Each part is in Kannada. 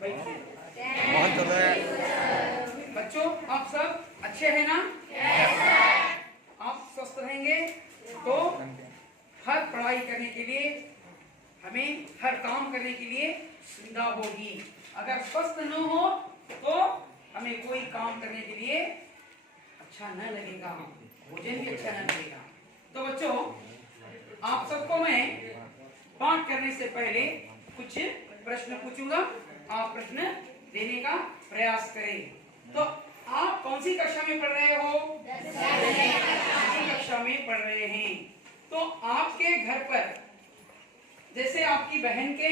बैठिए। बहुत चल रहा है। बच्चों आप सब अच्छे हैं ना? आप स्वस्थ रहेंगे तो हर पढ़ाई करने के लिए, हमें हर काम करने के लिए सुविधा होगी। अगर स्वस्थ न हो तो हमें कोई काम करने के लिए अच्छा न लगेगा, भोजन भी अच्छा न लगेगा। तो बच्चों आप सबको मैं पाठ करने से पहले कुछ प्रश्न पूछूंगा, आप प्रश्न देने का प्रयास करें। तो आप कौन सी कक्षा में पढ़ रहे हो? 10वीं कक्षा में पढ़ रहे हैं। तो आपके घर पर जैसे आपकी बहन के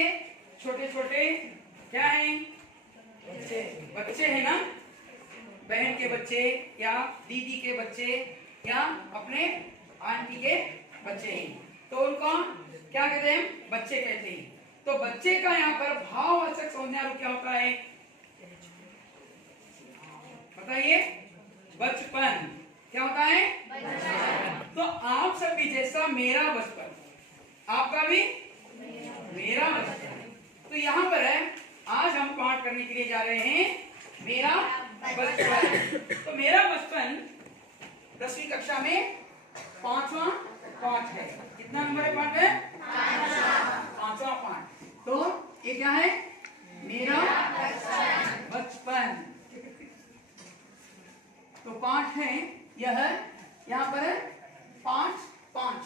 छोटे छोटे क्या हैं? बच्चे हैं ना? बहन के बच्चे या दीदी के बच्चे या अपने आंटी के बच्चे हैं, तो उनको क्या कहते हैं? बच्चे कहते हैं। तो बच्चे का यहाँ पर भाववाचक संज्ञा रूप क्या होता है बताइए? बचपन। क्या होता है? बचपन। तो आप सब भी जैसा मेरा बचपन, आपका भी मेरा बचपन। तो यहाँ पर है आज हम पाठ करने के लिए जा रहे हैं मेरा बचपन। तो मेरा बचपन 10वीं कक्षा में 5वां पाठ है। कितना नंबर है पाठ में? 5वां पाठ। तो ये क्या है? मेरा बचपन। तो पाठ है यह, यहाँ पर है पाठ 5।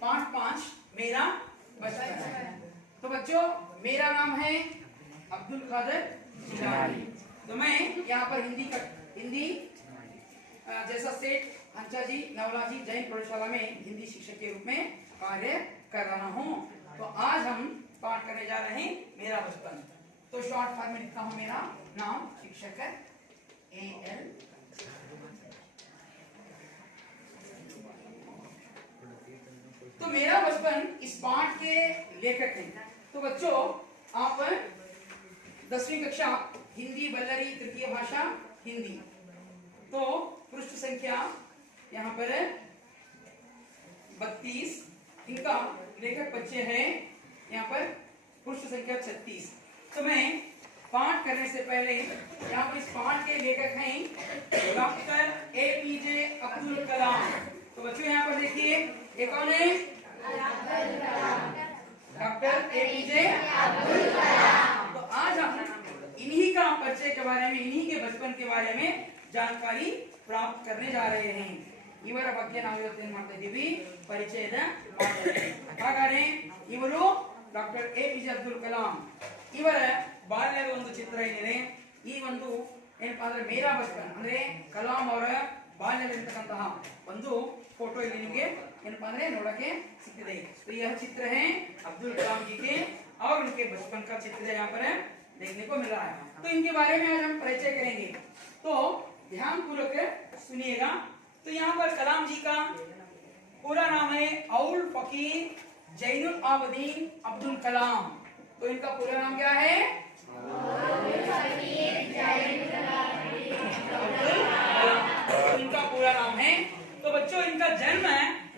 पाठ 5 मेरा बचपन। तो बच्चों मेरा नाम है अब्दुल कादिर जिलानी। तो मैं यहाँ पर हिंदी जैसा सेठ हंसा जी नवला जी जैन प्रौढ़शाला में हिंदी शिक्षक के रूप में कार्य कर रहा हूँ। तो आज हम पाठ करने जा रहे हैं मेरा बचपन। तो शॉर्ट फॉर्म में लिखता हूँ मेरा नाम शिक्षक है AL। तो मेरा बचपन इस पाठ के लेखक हैं। तो बच्चों आप 10वीं कक्षा हिंदी बल्लरी तृतीय भाषा हिंदी। तो पृष्ठ संख्या यहाँ पर 32। इनका लेखक बच्चे हैं यहाँ पर पृष्ठ संख्या 36। तो मैं पाठ करने से पहले यहाँ पर इस पाठ के लेखक हैं डॉक्टर APJ अब्दुल कलाम। तो बच्चों यहाँ पर देखिए ये कौन है? Doctor APJ Abdul Kalam. तो आज हम इन्हीं का परिचय के बारे में, इन्हीं के बचपन के बारे में जानकारी प्राप्त करने जा रहे हैं। ಇವರ ಬಗ್ಗೆ ನಾವು ಇವತ್ತೇನು ಮಾಡ್ತಾ ಇದ್ದೀವಿ? ಪರಿಚಯದ ಮಾಡ್ತಾ. ಹಾಗಾದ್ರೆ ಇವರು ಡಾಕ್ಟರ್ APJ ಅಬ್ದುಲ್ ಕಲಾಂ ಇವರ ಬಾಲ್ಯದ ಒಂದು ಚಿತ್ರ ಏನಿದೆ, ಈ ಒಂದು ಏನಪ್ಪಾ ಅಂದ್ರೆ ಮೇರಾ ಬಚಪನ್ ಅಂದ್ರೆ ಕಲಾಂ ಅವರ ಬಾಲ್ಯದಲ್ಲಿರ್ತಕ್ಕಂತಹ ಒಂದು फोटो ಇಲ್ಲಿ ನಿಮಗೆ ಏನಪ್ಪಾ ಅಂದ್ರೆ ನೋಡಕ್ಕೆ ಸಿಕ್ಕಿದೆ। तो यह चित्र है अब्दुल कलाम जी के और उनके बचपन का चित्र यहाँ पर देखने को मिल रहा है। तो इनके बारे में आज हम परिचय करेंगे, तो ध्यान पूर्वक सुनिएगा। तो यहाँ पर कलाम जी का पूरा नाम है औल फकीर जैनुल आबदीन अब्दुल कलाम। तो इनका पूरा नाम क्या है? इनका पूरा नाम है। तो बच्चों इनका जन्म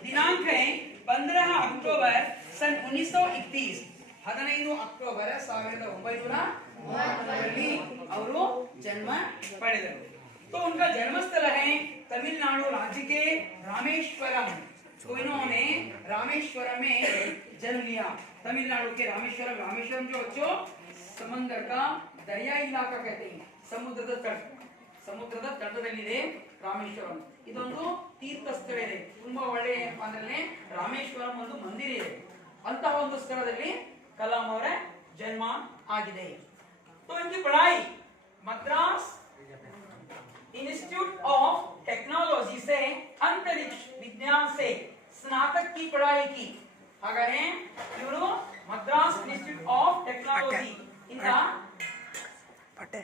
दिनांक है 15 अक्टोबर सन 1931। 15 ಅಕ್ಟೋಬರ್ 1930 ಅವರು ಜನ್ಮ ಪಡೆದರು। तो उनका जन्म स्थल है तमिलनाडु राज्य के रामेश्वरम। तो इन्होंने रामेश्वरम में जन्म लिया। तमिलनाडु के रामेश्वरम। रामेश्वरम जो बच्चों समंदर का दरियाई इलाका कहते हैं, ಸಮುದ್ರದ ತಟದಲ್ಲಿದೆ ರಾಮೇಶ್ವರಂ। ಇದೊಂದು ತೀರ್ಥ ಸ್ಥಳ ಇದೆ, ತುಂಬಾ ಒಳ್ಳೆ ಏನಪ್ಪಾ ಅಂದ್ರೆ ರಾಮೇಶ್ವರಂ ಒಂದು ಮಂದಿರ ಇದೆ, ಅಂತಹ ಒಂದು ಸ್ಥಳದಲ್ಲಿ कलाम ಅವರ जन्म आಗಿದೆ। तो इनकी पढ़ाई मद्रास इंस्टीट्यूट ऑफ टेक्नोलॉजी से अंतरिक्ष विज्ञान से स्नातक की पढ़ाई की। हागारे इವರು मद्रास इंस्टीट्यूट ऑफ टेक्नोलॉजी इंದ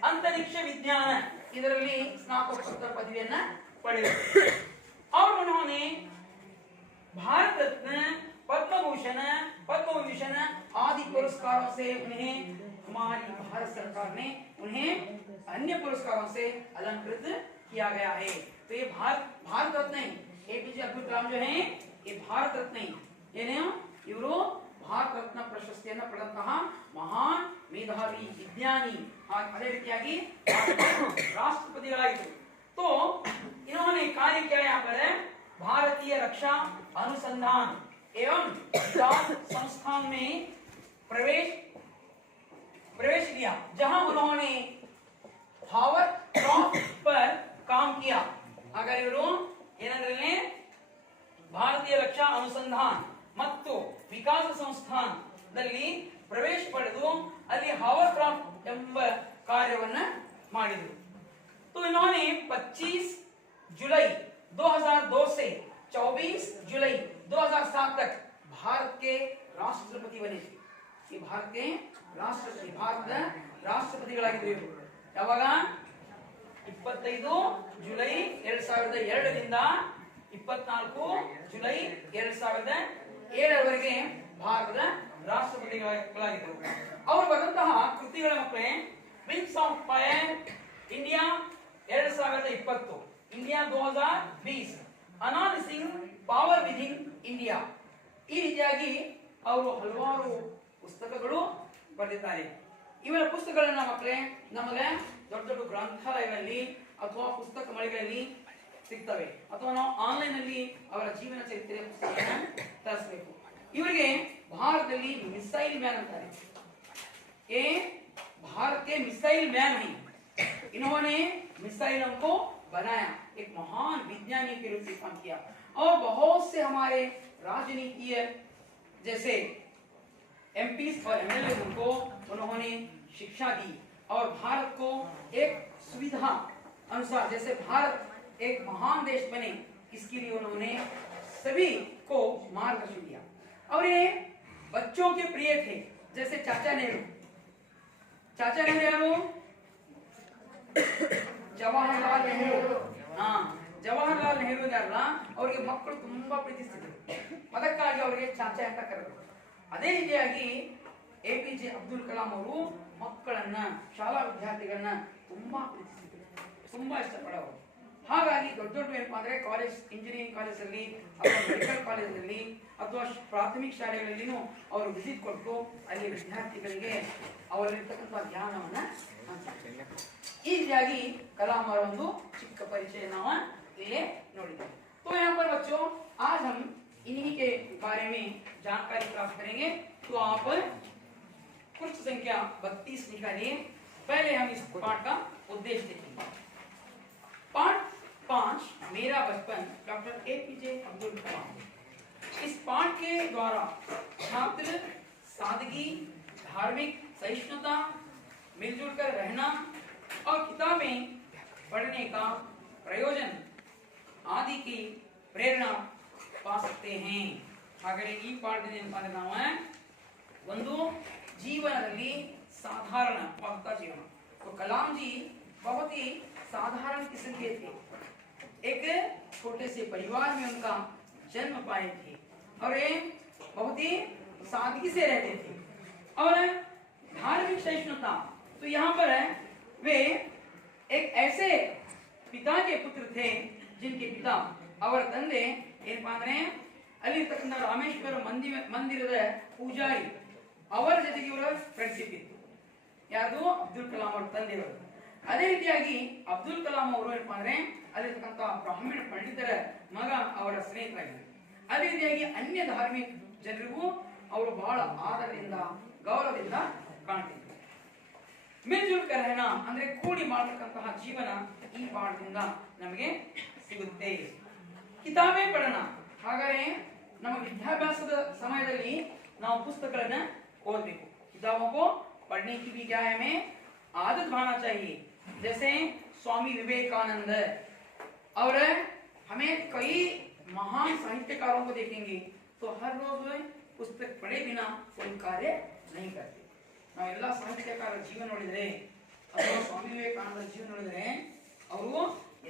अंतरिक्ष विज्ञान ಇದರಲ್ಲಿ ಸ್ನಾತಕೋತ್ತರ ಪದವಿಯನ್ನ ಪಡೆದರು। और उन्होंने भारत रत्न, पद्म भूषण, पद्म विभूषण आदि पुरस्कारों से उन्हें हमारी भारत सरकार ने उन्हें अन्य पुरस्कारों से अलंकृत किया गया है। तो ये भारत रत्न APJ अब्दुल कलाम जो हैं ये भारत रत्न इವರು भारत रत्न प्रशस्ति ಆಗಿರ್ತಕ್ಕಂತಹ ಮಹಾನ್ ಮೇಧಾವಿ ವಿಜ್ಞಾನಿ, ಅದೇ ರೀತಿಯಾಗಿ राष्ट्रपतिಗಳಾಗಿದ್ದರು। तो इन्होंने कार्य किया यहाँ पर भारतीय रक्षा अनुसंधान एवं विकास संस्थान में प्रवेश लिया, जहां उन्होंने हावर क्रॉफ्ट पर काम किया। अगर इವರು ಏನಂದ್ರೆ ಭಾರತೀಯ ರಕ್ಷಾ ಅನುಸಂಧಾನ ಮತ್ತು ವಿಕಾಸ ಸಂಸ್ಥಾನದಲ್ಲಿ ಪ್ರವೇಶ ಪಡೆದು ಅಲ್ಲಿ ಹಾವರ್ ಕ್ರಾಫ್ಟ್ ಎಂಬ ಕಾರ್ಯವನ್ನ ಮಾಡಿದರು। तो इन्होंने 25 जुलाई 2002 से 24 जुलाई 2007 तक भारत के राष्ट्रपति बने थे। ये भारत के राष्ट्रपति, ಭಾರತದ ರಾಷ್ಟ್ರಪತಿಗಳಾಗಿದ್ದರು। ಯಾವಾಗ 25 ಜುಲೈ 2002 ರಿಂದ 24 ಜುಲೈ 2007 ಭಾರತದ ರಾಷ್ಟ್ರಪತಿಗಳಾಗಿದ್ದರು। ಅವರು ಬರೆದಂತಹ ಕೃತಿಗಳ ಮಕ್ಕಳೇ wings of fire India 2020, India 2020, analysing power within India, ಈ ರೀತಿಯಾಗಿ ಅವರು ಹಲವಾರು ಪುಸ್ತಕಗಳು ಬರೆದಿದ್ದಾರೆ। ಇವರ ಪುಸ್ತಕಗಳನ್ನ ಮಕ್ಕಳೇ ನಮಗೆ ದೊಡ್ಡ ದೊಡ್ಡ ಗ್ರಂಥಾಲಯಗಳಲ್ಲಿ ಅಥವಾ ಪುಸ್ತಕ ಮಳಿಗೆಗಳಲ್ಲಿ ಸಿಗ್ತವೆ, ಅಥವಾ ನಾವು ಆನ್ಲೈನ್ ಅಲ್ಲಿ ಅವರ ಜೀವನ ಚರಿತ್ರೆ ಪುಸ್ತಕವನ್ನು ತರಿಸಬೇಕು। ಇವರಿಗೆ ಭಾರತದಲ್ಲಿ ಮಿಸೈಲ್ ಮ್ಯಾನ್ ಅಂತಾರೆ। ये भारत के मिसाइल मैन हैं। इन्होंने मिसाइलों को बनाया, एक महान विज्ञानी के रूप में काम किया और बहुत से हमारे राजनीतिज्ञ जैसे एमपीज और एमएलए को उन्होंने शिक्षा दी और भारत को एक सुविधा अनुसार, जैसे भारत एक महान देश बने, इसके लिए उन्होंने सभी को मार्गदर्शन दिया। और ये बच्चों के प्रिय थे, जैसे चाचा नेहरू याರು ಜವಾಹರಲಾಲ್ ನೆಹರು। ಜವಾಹರಲಾಲ್ ನೆಹರು ಇದಾರಲ್ಲ, ಅವರಿಗೆ ಮಕ್ಕಳು ತುಂಬಾ ಪ್ರೀತಿಸ್ತಿದ್ರು, ಅದಕ್ಕಾಗಿ ಅವರಿಗೆ ಚಾಚಾ ಅಂತ ಕರೆದರು। ಅದೇ ರೀತಿಯಾಗಿ ಎಪಿಜೆ ಅಬ್ದುಲ್ ಕಲಾಂ ಅವರು ಮಕ್ಕಳನ್ನ, ಶಾಲಾ ವಿದ್ಯಾರ್ಥಿಗಳನ್ನ ತುಂಬಾ ಪ್ರೀತಿಸ್ತಿದ್ರು, ತುಂಬಾ ಇಷ್ಟಪಡೋರು। ಹಾಗಾಗಿ ದೊಡ್ಡ ದೊಡ್ಡ ಏನಪ್ಪಾ ಅಂದ್ರೆ ಕಾಲೇಜ್, ಇಂಜಿನಿಯರಿಂಗ್ ಕಾಲೇಜಲ್ಲಿ ಅಥವಾ ಮೆಡಿಕಲ್ ಕಾಲೇಜಲ್ಲಿ ಅಥವಾ ಪ್ರಾಥಮಿಕ ಶಾಲೆಗಳಲ್ಲಿನೂ ಅವರು ವಿಸಿಟ್ ಕೊಟ್ಟು ಅಲ್ಲಿ ವಿದ್ಯಾರ್ಥಿಗಳಿಗೆ ಅವರಲ್ಲಿರ್ತಕ್ಕಂಥ ಜ್ಞಾನವನ್ನ ಹಂಚ್ತಾರೆ। ಈ ರೀತಿಯಾಗಿ कलाम ಅವರ ಒಂದು ಚಿಕ್ಕ ಪರಿಚಯ ನಾವು ಇಲ್ಲಿ ನೋಡಿದ್ದೇವೆ। तो यहाँ पर बच्चों आज हम इन्हीं के बारे में जानकारी प्राप्त करेंगे। तो आप पृष्ठ संख्या 32 निकालिए। पहले हम इस पाठ का उद्देश्य देखेंगे। पाठ 5 मेरा बचपन, डॉक्टर एपीजे अब्दुल कलाम। इस पाठ के द्वारा छात्र सादगी, धार्मिक सहिष्णुता, मिलजुल कर रहना और किताबें पढ़ने का प्रयोजन आदि की प्रेरणा पा सकते हैं। ಹಾಗಾದರೆ ಈ ಪಾಠದಿಂದ ಏನಪ್ಪಾ ಅಂದ್ರೆ ನಾವು ಒಂದು ಜೀವನದಲ್ಲಿ ಸಾಧಾರಣವಾದ ಜೀವನ। तो कलाम जी बहुत ही साधारण किस्म के थे। एक छोटे से परिवार में उनका जन्म पाए थे और ये बहुत ही सादगी से रहते थे। और धार्मिक सहिष्णुता, तो यहाँ पर वे एक ऐसे पिता के पुत्र थे जिनके पिता ಅವರ ತಂದೆ ಏನಪ್ಪಾ ಅಂದ್ರೆ ಅಲ್ಲಿರ್ತಕ್ಕಂಥ ರಾಮೇಶ್ವರ ಮಂದಿರದ ಪೂಜಾರಿ, ಅವರ ಜೊತೆಗೆ ಇವರ ಫ್ರೆಂಡ್ಶಿಪ್ ಇತ್ತು। ಯಾವುದು? ಅಬ್ದುಲ್ ಕಲಾಂ ಅವರ ತಂದೆಯವರು। ಅದೇ ರೀತಿಯಾಗಿ ಅಬ್ದುಲ್ ಕಲಾಂ ಅವರು ಏನಪ್ಪಾ ಅಂದ್ರೆ ಅಲ್ಲಿರ್ತಕ್ಕಂಥ ಬ್ರಾಹ್ಮಣ ಪಂಡಿತರ ಮಗ, ಅವರ ಸ್ನೇಹಿತರಾಗಿದ್ದರು। ಅದೇ ರೀತಿಯಾಗಿ ಅನ್ಯ ಧಾರ್ಮಿಕ ಜನರಿಗೂ ಅವರು ಬಹಳ ಆದರದಿಂದ, ಗೌರವದಿಂದ ಕಾಣ್ತಿದ್ರು। ಮಿಲ್ಜುಲ್ ಕರ್ ರಹನಾ ಅಂದ್ರೆ ಕೂಡಿ ಮಾಡತಕ್ಕಂತಹ ಜೀವನ ಈ ಪಾಠದಿಂದ ನಮಗೆ ಸಿಗುತ್ತೆ। ಕಿತಾಬೆ ಪಠಣ, ಹಾಗಾದ್ರೆ ನಮ್ಮ ವಿದ್ಯಾಭ್ಯಾಸದ ಸಮಯದಲ್ಲಿ ನಾವು ಪುಸ್ತಕಗಳನ್ನ ಓದಬೇಕು। किताबों को पढ़ने की भी क्या है, हमें आदत बनाना चाहिए। जैसे स्वामी विवेकानंद, और हमें कई महान साहित्यकारों को देखेंगे तो हर रोज पुस्तक पढ़े बिना कोई कार्य नहीं करते। ನಾವೆಲ್ಲ ಸಾಹಿತ್ಯಕಾರರ ಜೀವನ ನೋಡಿದರೆ ಅಥವಾ ಸ್ವಾಮಿ ವಿವೇಕಾನಂದರ ಜೀವನ ನೋಡಿದರೆ ಅವರು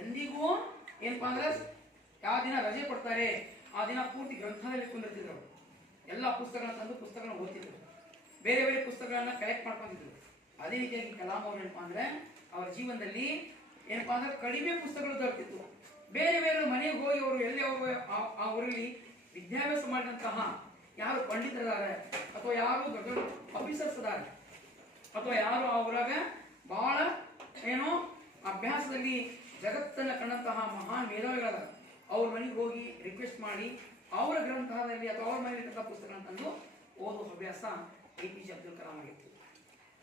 ಎಂದಿಗೂ ಏನಪ್ಪಾ ಅಂದ್ರೆ ಯಾವ ದಿನ ರಜೆ ಕೊಡ್ತಾರೆ ಆ ದಿನ ಪೂರ್ತಿ ಗ್ರಂಥಾಲಯದಲ್ಲಿ ಕುಂದಿರ್ತಿದ್ರು, ಎಲ್ಲ ಪುಸ್ತಕಗಳನ್ನ ತಂದು ಪುಸ್ತಕಗಳನ್ನ ಓದ್ತಿದ್ರು, ಬೇರೆ ಬೇರೆ ಪುಸ್ತಕಗಳನ್ನ ಕಲೆಕ್ಟ್ ಮಾಡ್ಕೊಂಡಿದ್ರು। ಅದೇ ರೀತಿಯಾಗಿ ಕಲಾಂ ಅವರು ಏನಪ್ಪಾ ಅಂದ್ರೆ ಅವರ ಜೀವನದಲ್ಲಿ ಏನಪ್ಪಾ ಅಂದ್ರೆ ಕಡಿಮೆ ಪುಸ್ತಕಗಳು ದೊರೆತಿತ್ತು। ಬೇರೆ ಬೇರೆ ಮನೆಗೆ ಹೋಗಿ ಅವರು ಎಲ್ಲಿ ಅವರು ಆ ಊರಲ್ಲಿ ವಿದ್ಯಾಭ್ಯಾಸ ಮಾಡಿದಂತಹ ಯಾರು ಪಂಡಿತರಿದ್ದಾರೆ ಅಥವಾ ಯಾರು ದೊಡ್ಡ ದೊಡ್ಡ ಆಫೀಸರ್ಸ್ ಇದ್ದಾರೆ ಅಥವಾ ಯಾರು ಅವರಾಗ ಬಹಳ ಏನೋ ಅಭ್ಯಾಸದಲ್ಲಿ ಜಗತ್ತನ್ನ ಕಂಡಂತಹ ಮಹಾನ್ ಮೇಧಾವಿಗಳಾದ ಅವ್ರ ಮನೆಗೆ ಹೋಗಿ ರಿಕ್ವೆಸ್ಟ್ ಮಾಡಿ ಅವರ ಗ್ರಂಥದಲ್ಲಿ ಅಥವಾ ಅವ್ರ ಮನೆಯಲ್ಲಿರ್ತಕ್ಕಂಥ ಪುಸ್ತಕ ತಂದು ಓದುವ अभ्यास APJ अब्दुल कलाम ಆಗಿತ್ತು।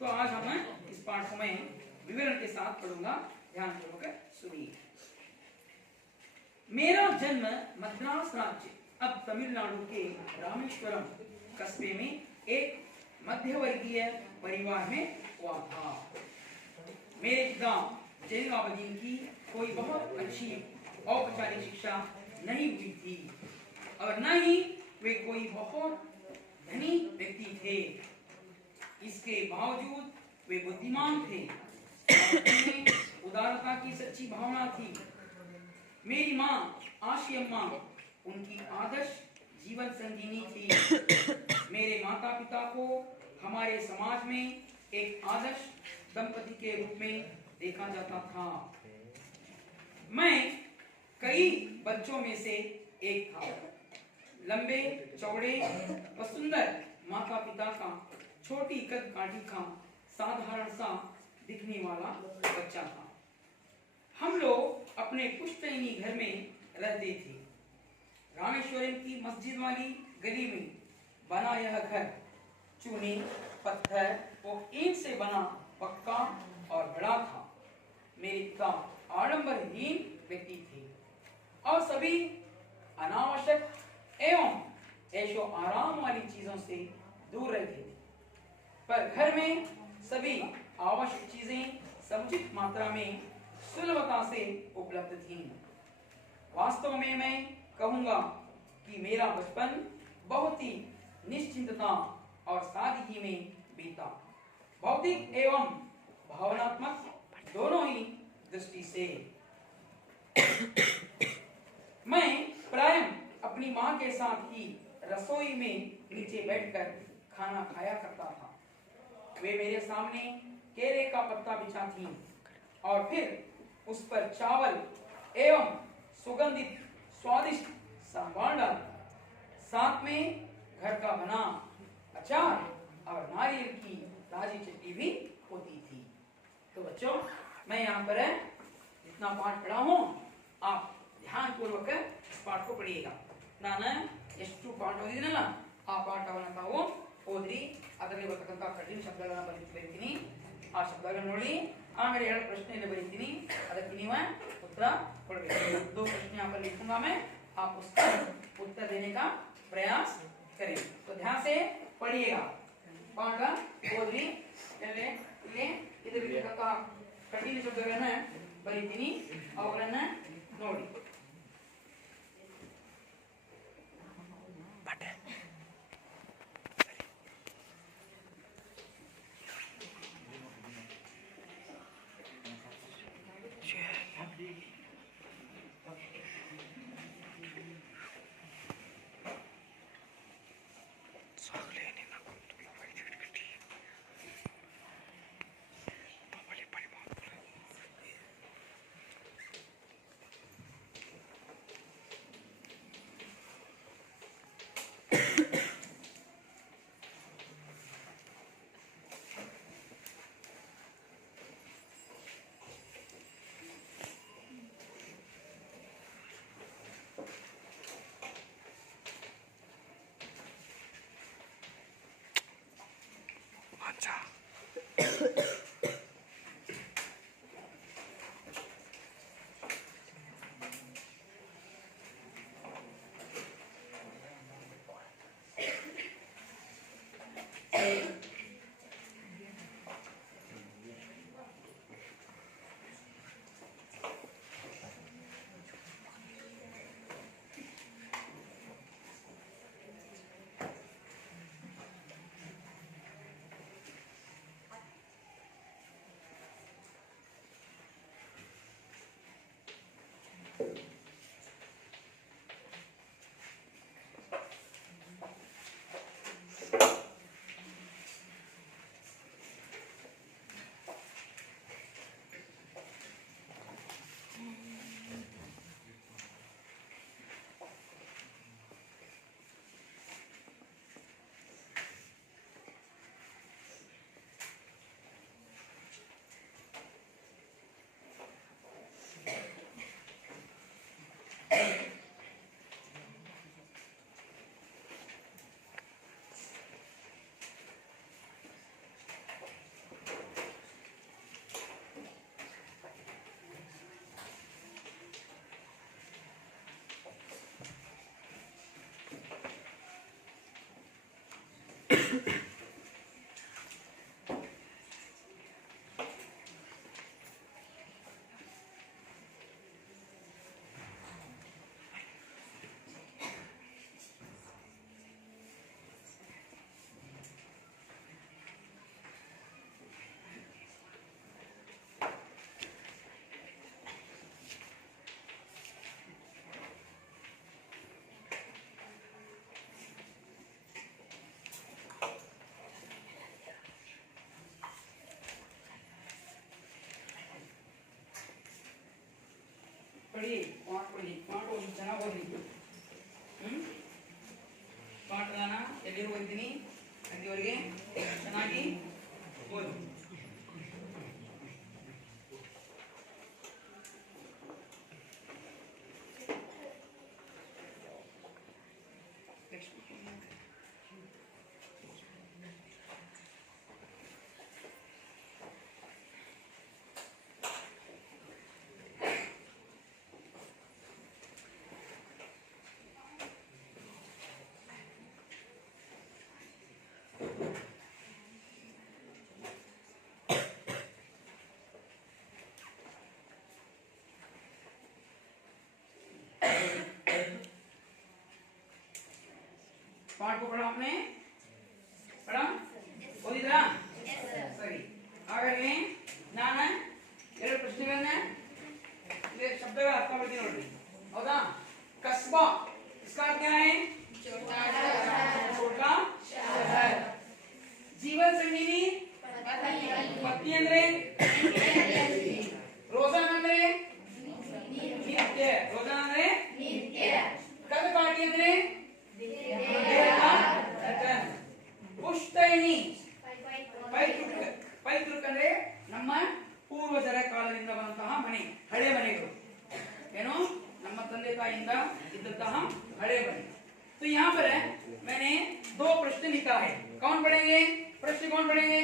तो आज हम इस पाठ को मैं विवरण के साथ पढ़ूंगा, ध्यान पूर्वक सुनिए। मेरा जन्म मद्रास राज्य अब तमिलनाडु के रामेश्वरम कस्बे में एक मध्यवर्गीय परिवार में हुआ था। मेरे पिता जैन बाबाजी की कोई बहुत अच्छी औपचारिक शिक्षा नहीं हुई थी और न ही वे कोई बहुत धनी व्यक्ति थे। इसके बावजूद वे बुद्धिमान थे और उनमें उदारता की सच्ची भावना थी। मेरी माँ आशी अम्मा उनकी आदर्श जीवन संगिनी थी। मेरे माता पिता को हमारे समाज में एक आदर्श दंपति के रूप में देखा जाता था। मैं कई बच्चों में से एक था। लंबे चौड़े व सुंदर माता पिता का छोटी कद काठी का साधारण सा दिखने वाला बच्चा था। हम लोग अपने पुश्तैनी घर में रहते थे। रामेश्वरम की मस्जिद वाली गली में बना यह घर चूने पत्थर और ईंट से बना पक्का और बड़ा था। मेरे पिता आडंबरहीन व्यक्ति थे और सभी अनावश्यक एवं ऐशो आराम वाली चीजों से दूर रहते थे, पर घर में सभी आवश्यक चीजें समुचित मात्रा में सुलभता से उपलब्ध थीं। वास्तव में मैं कहूंगा कि मेरा बचपन बहुत ही निश्चिंतता और सादगी में बीता, भौतिक एवं भावनात्मक दोनों ही दृष्टि से। मैं प्रायः अपनी माँ के साथ ही रसोई में नीचे बैठकर खाना खाया करता था। वे मेरे सामने केले का पत्ता बिछाती और फिर उस पर चावल एवं सुगंधित स्वादिष्ट सांभर डालती, साथ में घर का बना अचार और नारियल की ताजी चटनी भी होती थी। तो बच्चों, मैं यहाँ पर जितना पाठ पढ़ा हूँ आप ध्यान पूर्वक इस पाठ को पढ़िएगा। ನಾನು ಎಷ್ಟು ಪಾಠ ಓದಿದ್ದೀನಲ್ಲ ಆ ಪಾಠವನ್ನು ತಾವು ಓದ್ರಿ, ಅದರಲ್ಲಿ ಬರ್ತಕ್ಕಂಥ ಕಠಿಣ ಶಬ್ದಗಳನ್ನ ಬರೀತೀನಿ, ಆ ಶಬ್ದಗಳನ್ನ ನೋಡಿ ಆಮೇಲೆ 2 ಪ್ರಶ್ನೆಯನ್ನು ಬರೀತೀನಿ, ಅದಕ್ಕೆ ನೀವು उत्तर ಕೊಡಬೇಕು। 2 प्रश्न यहाँ पर लिखूंगा मैं, आप उसका उत्तर देने का प्रयास करें। तो ध्यान से पढ़िएगा, ಪಾಠ ಓದ್ರಿ, ಇಲ್ಲಿ ಇದರಲ್ಲಿರ್ತಕ್ಕಂಥ ಕಠಿಣ ಶಬ್ದಗಳನ್ನ ಬರೀತೀನಿ, ಅವುಗಳನ್ನ ನೋಡಿ। ಓದಿದ್ದೀನಿ ಅಲ್ಲಿವರೆಗೆ ಚೆನ್ನಾಗಿ ಓದಿ. पाठ को पढ़ा आपने? पढ़ा? ಓದಿದ್ರಾ? ಸರಿ. ಹಾಗಾದ್ರೆ ನಾನು ಎರಡು ಪ್ರಶ್ನೆಗಳನ್ನ ಇಲ್ಲಿ ಶಬ್ದಗಳ ಅರ್ಥ ಮಾಡ್ತೀನಿ ನೋಡ್ರಿ. ಹೌದಾ? ಕಸ್ಬಾ इसका अर्थ क्या है? छोटा शहर. जीवन संगिनी पत्नी ಅಂದ್ರೆ ರೋಜಾನ ಅಂದ್ರೆ ನಿತ್ಯ. ರೋಜಾನ ಅಂದ್ರೆ ನಿತ್ಯ. ಕದಪಾಟಿ ಅಂದ್ರೆ ಪುಷ್ಟೈನಿ ಪೈತೃಕ್ ಅಂದ್ರೆ ನಮ್ಮ ಪೂರ್ವಜರ ಕಾಲದಿಂದ ಬಂದಂತಹ ಮನೆ, ಹಳೆ ಮನೆಗಳು. ಏನು? ನಮ್ಮ ತಂದೆ ತಾಯಿಯಿಂದ इद्दतः हरे बने. तो यहाँ पर मैंने दो प्रश्न लिखा है. कौन पढ़ेंगे? प्रश्न कौन पढ़ेंगे?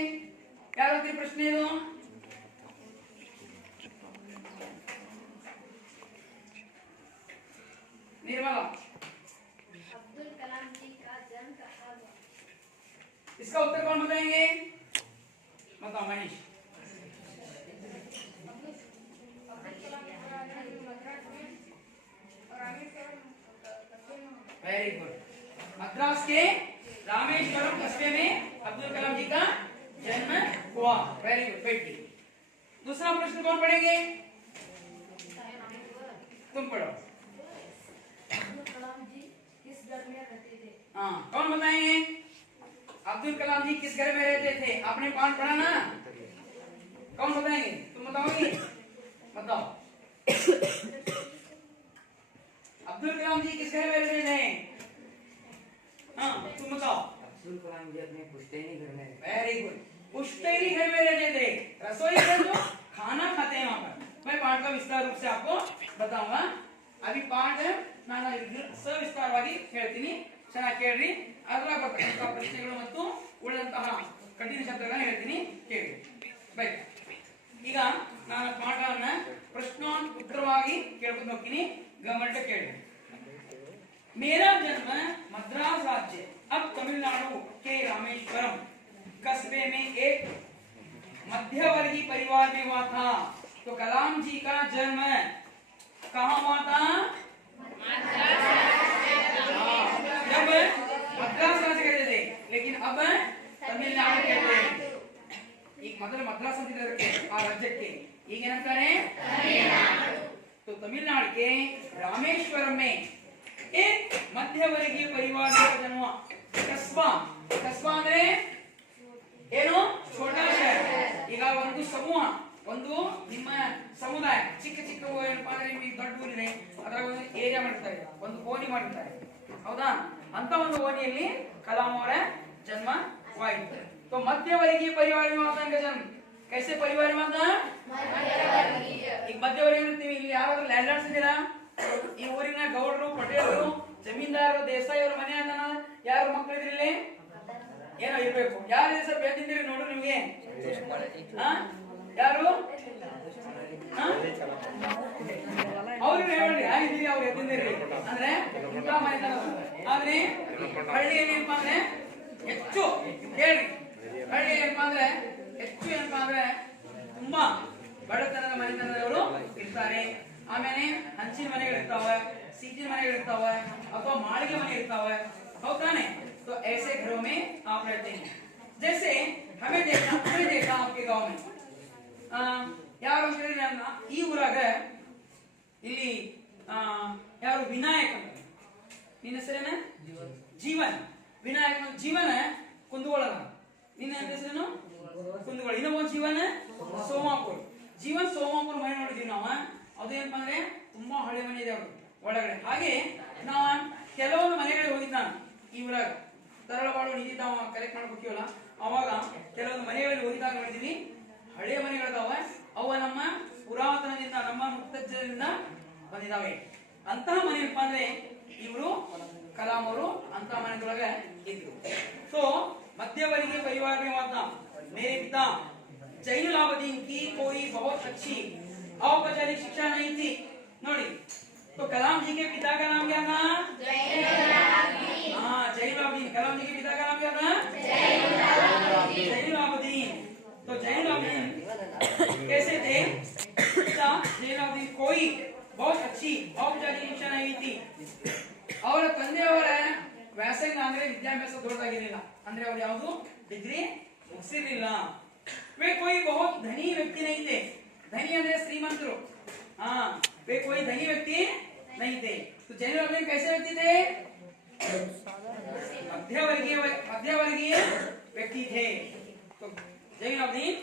यार होती प्रश्न है दो. निर्मला. अब्दुल कलाम जी का जन्म कहाँ हुआ? इसका उत्तर कौन बताएंगे? बताओ मनीष. Very good. मद्रास के रामेश्वरम कस्बे में अब्दुल कलाम जी का जन्म हुआ. Very good. बैठिए. दूसरा प्रश्न कौन पढ़ेंगे? तुम पढ़ो. अब्दुल कलाम जी किस घर में रहते थे? हाँ, कौन बताएंगे? अब्दुल कलाम जी किस घर में रहते थे? आपने पाठ पढ़ा ना? कौन बताएंगे? तुम बताओगे? बताओ. अब्दुल कलाम जी किस घर में रहते थे? हाँ, तुम बताओ. अब्दुल कलाम जी अपने पुश्तैनी घर में. Very good. पुश्तैनी घर में रहते थे. रसोई घर जो खाना खाते हैं वहां पर. मैं पाठ का विस्तार रूप से आपको बताऊंगा. अभी पाठ ನಾನು ಸವಿಸ್ತಾರವಾಗಿ ಹೇಳ್ತೀನಿ. ಚೆನ್ನಾಗಿ ಕೇಳ್ರಿ. ಅದರ ಬರ್ತಕ್ಕಂಥ ಪ್ರಶ್ನೆಗಳು ಮತ್ತು ಉಳಿದಂತಹ ಕಠಿಣ ಶಬ್ದಗಳನ್ನ ಹೇಳ್ತೀನಿ, ಕೇಳಿ. ಬೈ. ಈಗ ನಾನು ಪಾಠವನ್ನ ಪ್ರಶ್ನೋತ್ತರವಾಗಿ ಕೇಳ್ಕೊಂಡು ಹೋಗ್ತೀನಿ. ಗಮನಿಟ್ಟು ಕೇಳಿ. मेरा जन्म मद्रास राज्य अब तमिलनाडु के रामेश्वरम कस्बे में एक मध्यवर्गीय परिवार में हुआ था. तो कलाम जी का जन्म कहाँ हुआ था? जब मद्रास राज्य कहते थे, लेकिन अब तमिलनाडु कहते हैं. एक मतलब मद्रास राज्य के ಈಗ ಏನಂತಾರೆ? तो तमिलनाडु के रामेश्वरम में एक मध्यवर्गीय परिवार का जन्म हुआ. कस्बा. कस्बा ಅಂದ್ರೆ ಏನು? छोटा शहर. ಈಗ ಒಂದು ಸಮೂಹ, ಒಂದು ನಿಮ್ಮ ಸಮುದಾಯ, ಚಿಕ್ಕ ಚಿಕ್ಕ ಏನಪ್ಪಾ ಅಂದ್ರೆ ನಿಮಗೆ ದೊಡ್ಡ ಊರಿದೆ, ಅದರ ಒಂದು ಏರಿಯಾ ಮಾಡಿರ್ತಾರೆ, ಒಂದು ಓಣಿ ಮಾಡಿರ್ತಾರೆ. ಹೌದಾ? ಅಂತ ಒಂದು ಓಣಿಯಲ್ಲಿ ಕಲಾಂ ಅವರ ಜನ್ಮವಾಯಿತು. तो मध्यवर्गीय परिवार में हुआ उनका जन्म. कैसे परिवार में हुआ? ಈಗ ಮಧ್ಯवर्गीय ಅಂತೀವಿ. ಇಲ್ಲಿ ಯಾರಾದ್ರೂ ಲ್ಯಾಂಡ್ಲಾರ್ಡ್ಸ್ ಇದ್ದೀರಾ? ಈ ಊರಿನ ಗೌಡರು, ಪಟೇಲರು, ಜಮೀನ್ದಾರರು, ದೇಸಾಯಿಯವರು ಮನೆ ಅಂತಾನ ಯಾರು ಮಕ್ಕಳು ಇದ್ರಲ್ಲಿ ಏನೋ ಇರ್ಬೇಕು. ಯಾರು ಸ್ವಲ್ಪ ಎದ್ದಿದ್ದೀರಿ ನೋಡ್ರಿ ನಿಮ್ಗೆ? ಯಾರು? ಅವ್ರಿಗೆ ಹೇಳ್ರಿ ಆಗಿದ್ದೀರಿ, ಅವ್ರು ಎದ್ದಿದ್ದೀರಿ ಅಂದ್ರೆ ಇಂಥ ಮನೆತನ. ಆದ್ರೆ ಹಳ್ಳಿಯಲ್ಲಿ ಏನಪ್ಪಾ ಅಂದ್ರೆ ಹೆಚ್ಚು ಕೇಳ್ರಿ, ಹಳ್ಳಿ ಏನಪ್ಪಾ ಅಂದ್ರೆ ಹೆಚ್ಚು ಏನಪ್ಪಾ ಅಂದ್ರೆ ತುಂಬಾ ಬಡತನದ ಮನೆತನದವರು ಇರ್ತಾರೆ. ಆಮೇಲೆ ಹಂಚಿನ ಮನೆಗಳಿರ್ತಾವೆ, सीजन मने रहता है अथवा मालिके मने रहता है. होता नहीं? तो ऐसे घरों में आप रहते हैं. जैसे हमने देखा आपके गांव में ಯಾರು ಅಂತ ಹೇಳಿದ್ರೆ ಈ ಊರಾಗ ಇಲ್ಲಿ ಯಾರು ವಿನಾಯಕ ಅಂತ. ನಿನ್ನ ಹೆಸರೇನ? ಜೀವನ್. ವಿನಾಯಕ ಜೀವನ ಕುಂದಗೋಳ. ನಿನ್ನ ಹೆಸರೇನು? ಕುಂದಗೋಳ. ಇನ್ನೊಬ್ಬ ಜೀವನ ಸೋಮಾಪುರ. ಜೀವನ್ ಸೋಮಾಪುರ ಮನೆ ನೋಡಿದೀವಿ ನಾವು. ಅದು ಏನಪ್ಪಾ ಅಂದ್ರೆ ತುಂಬಾ ಹಳೆ ಮನೆ ಇದೆ ಅವರು ಒಳಗಡೆ. ಹಾಗೆ ನಾವು ಕೆಲವೊಂದು ಮನೆಗಳಿಗೆ ಹೋಗಿದ್ದ ನಾನು ಈ ಊರಾಗ. ತರಳಬಾಳು ನಿಧಿ ತಾವು ಕಲೆಕ್ಟ್ ಮಾಡ್ಕೊತೀವಲ್ಲ ಅವಾಗ ಕೆಲವೊಂದು ಮನೆಗಳಲ್ಲಿ ಹೋಗಿದಾಗ ನೋಡಿದೀವಿ ಹಳೆಯ ಮನೆಗಳಿದಾವೆ ಅವ ನಮ್ಮ ಪುರಾತನದಿಂದ ನಮ್ಮ ಮುತ್ತಜ್ಜರಿಂದ ಬಂದಿದ್ದಾವೆ ಅಂತಹ ಮನೆ ಏನಪ್ಪಾ ಅಂದ್ರೆ ಇವರು ಕಲಾಂ ಅವರು ಅಂತಹ ಮನೆಯೊಳಗೆ ಇದ್ರು ಸೊ मध्यवर्गीय परिवार में वाता मेरे पिता जैनुलाब्दीन की कोई बहुत अच्छी औपचारिक शिक्षा नहीं थी नोड़ी तो कलाम जी के पिता का नाम क्या था हाँ जैनुलाब्दीन कलाम जी के पिता का नाम क्या था जैनुलाब्दीन तो जैनुलाब्दीन कैसे थे पिता जैनुलाब्दीन कोई बहुत अच्छी औपचारिक शिक्षा नहीं थी और ತಂದೆಯವರ ವ್ಯಾಸಂಗ ಅಂದ್ರೆ ವಿದ್ಯಾಭ್ಯಾಸ ದೊಡ್ಡದಾಗಿರಲಿಲ್ಲ ಅಂದ್ರೆ ಅವರು ಯಾವುದು ಡಿಗ್ರಿ ಮುಗಿಸಿರಲಿಲ್ಲ वे कोई बहुत धनी व्यक्ति नहीं थे धनी ಅಂದ್ರೆ ಶ್ರೀಮಂತರು हाँ वे कोई धनी व्यक्ति नहीं थे तो जैनुलाब्दीन कैसे व्यक्ति थे मध्यवर्गीय व्यक्ति थे तो जैनुलाब्दीन